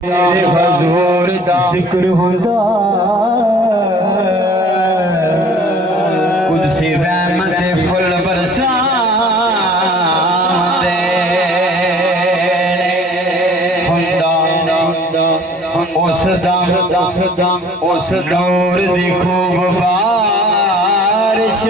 तेरे हजूर दा जिक्र हुंदा कुदसी रहमत फुल बरसांदे हुंदा उस नूर दी खूब बारिश